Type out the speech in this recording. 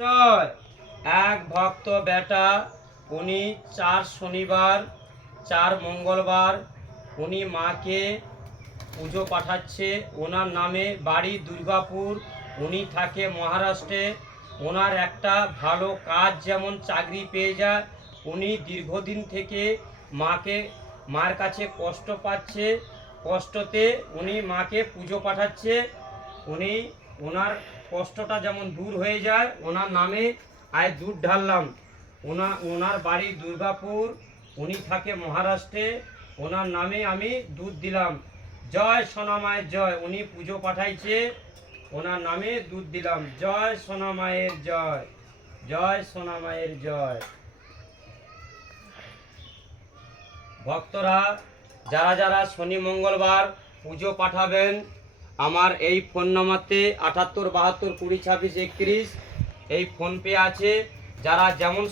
জয়। এক ভক্ত বেটা, উনি 4 শনিবার 4 মঙ্গলবার উনি মাকে পুজো পাঠাচ্ছে। ওনার নামে বাড়ি দুর্গাপুর, উনি থাকে মহারাষ্ট্রে। ওনার একটা ভালো কাজ যেমন চাকরি পেয়ে যায়। উনি দীর্ঘদিন থেকে মার কাছে কষ্ট পাচ্ছে, কষ্টতে উনি মাকে পুজো পাঠাচ্ছে। উনি ওনার কষ্টটা যেমন দূর হয়ে যায়, ওনার নামে আজ দুধ ঢাললাম। ওনার বাড়ি দুর্গাপুর, উনি থাকে মহারাষ্ট্রে। ওনার নামে আমি দুধ দিলাম। জয় সোনামায়ের জয়। উনি পুজো পাঠাইছে, ওনার নামে দুধ দিলাম। জয় সোনামায়ের জয়, জয় সোনামায়ের জয়। ভক্তরা যারা যারা শনি মঙ্গলবার পুজো পাঠাবেন, আমার এই ফোন নাম্বারতে 78 72 20 26 31 এই ফোনপে আছে। যারা যেমন